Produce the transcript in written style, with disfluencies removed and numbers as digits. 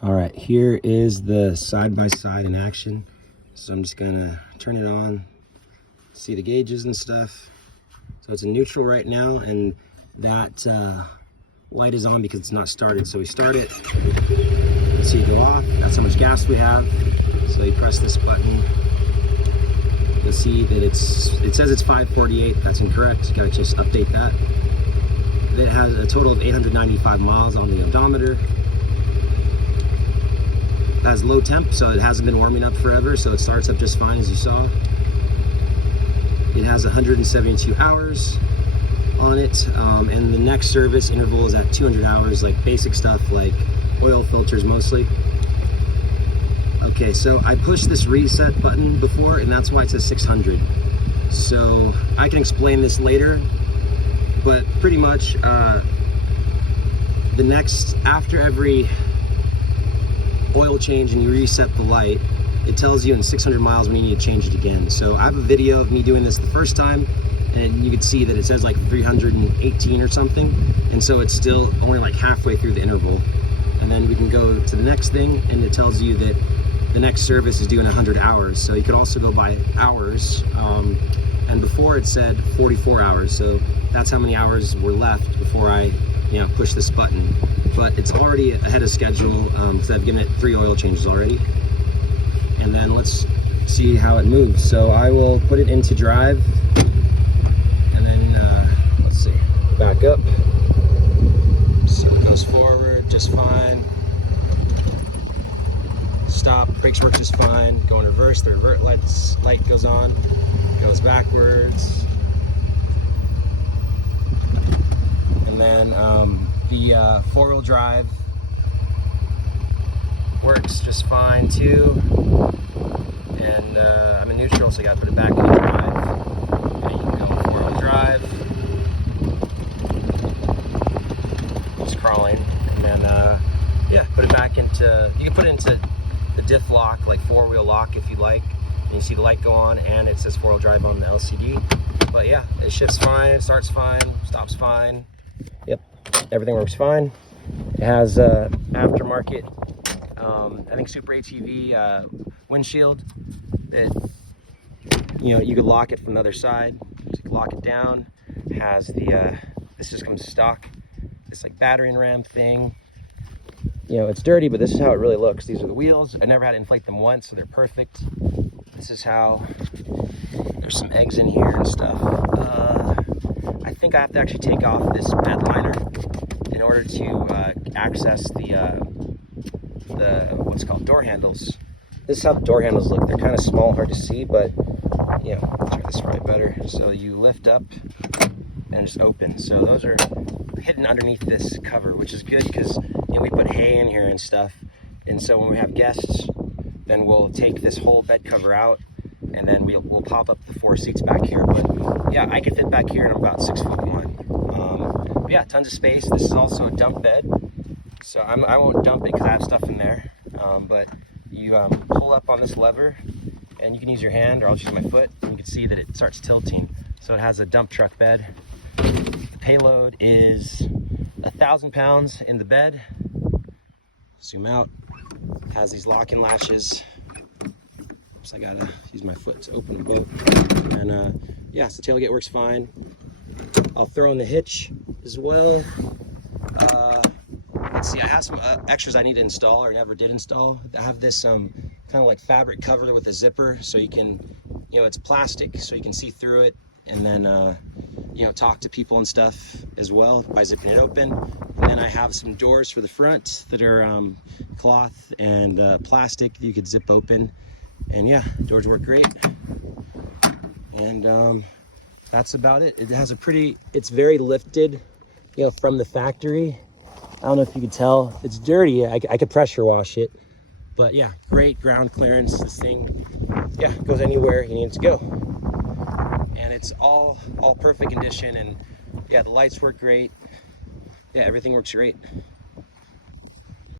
All right, here is the side-by-side in action. So I'm just gonna turn it on, see the gauges and stuff. So it's in neutral right now, and that light is on because it's not started. So we start it, see it go off. That's how much gas we have. So you press this button. You'll see that it says it's 548. That's incorrect. You gotta just update that. It has a total of 895 miles on the odometer. It has low temp, so it hasn't been warming up forever, so it starts up just fine, as you saw. It has 172 hours on it, and the next service interval is at 200 hours, like basic stuff like oil filters mostly. Okay, so I pushed this reset button before, and that's why it says 600. So I can explain this later, but pretty much after every oil change and you reset the light, it tells you in 600 miles when you need to change it again. So I have a video of me doing this the first time, and you can see that it says like 318 or something, and so it's still only like halfway through the interval. And then we can go to the next thing, and it tells you that the next service is due in 100 hours. So you could also go by hours, and before it said 44 hours, so that's how many hours were left before I push this button. But it's already ahead of schedule because I've given it 3 oil changes already. And then let's see how it moves. So I will put it into drive, and then let's see, back up. So it goes forward just fine. Stop, brakes work just fine. Go in reverse, the revert light goes on, goes backwards. And then the 4-wheel drive works just fine too. And I'm in neutral, so I gotta put it back into drive. And you can go 4-wheel drive. Just crawling. And then, yeah, put it back into, you can put it into the diff lock, like 4-wheel lock if you like. And you see the light go on, and it says 4-wheel drive on the LCD. But yeah, it shifts fine, starts fine, stops fine. Yep, everything works fine. It has aftermarket, I think Super ATV windshield that you could lock it from the other side. So you can lock it down. It has the this just comes stock. It's like battering ram thing. It's dirty, but this is how it really looks. These are the wheels. I never had to inflate them once, so they're perfect. This is how. There's some eggs in here and stuff. I think I have to actually take off this bed liner in order to access the what's called door handles. This is how the door handles look. They're kind of small, hard to see, but try this right better. So you lift up and just open. So those are hidden underneath this cover, which is good because we put hay in here and stuff. And so when we have guests, then we'll take this whole bed cover out, and then we'll pop up the 4 seats back here. But yeah, I can fit back here, and I'm about 6'1". But yeah, tons of space. This is also a dump bed, so I won't dump it because I have stuff in there. But you pull up on this lever, and you can use your hand, or I'll just use my foot, and you can see that it starts tilting. So it has a dump truck bed. The payload is 1,000 pounds in the bed. Zoom out. It has these lock-in latches. Oops, I gotta use my foot to open the boat. And yeah, so tailgate works fine. I'll throw in the hitch as well. Let's see, I have some extras I need to install or never did install. I have this kind of like fabric cover with a zipper, so you can, it's plastic, so you can see through it, and then talk to people and stuff as well by zipping it open. And then I have some doors for the front that are cloth and plastic that you could zip open. And yeah, doors work great. And that's about it. It has it's very lifted, from the factory. I don't know if you can tell. It's dirty. I could pressure wash it. But yeah, great ground clearance. This thing, yeah, goes anywhere you need it to go. And it's all perfect condition. And yeah, the lights work great. Yeah, everything works great.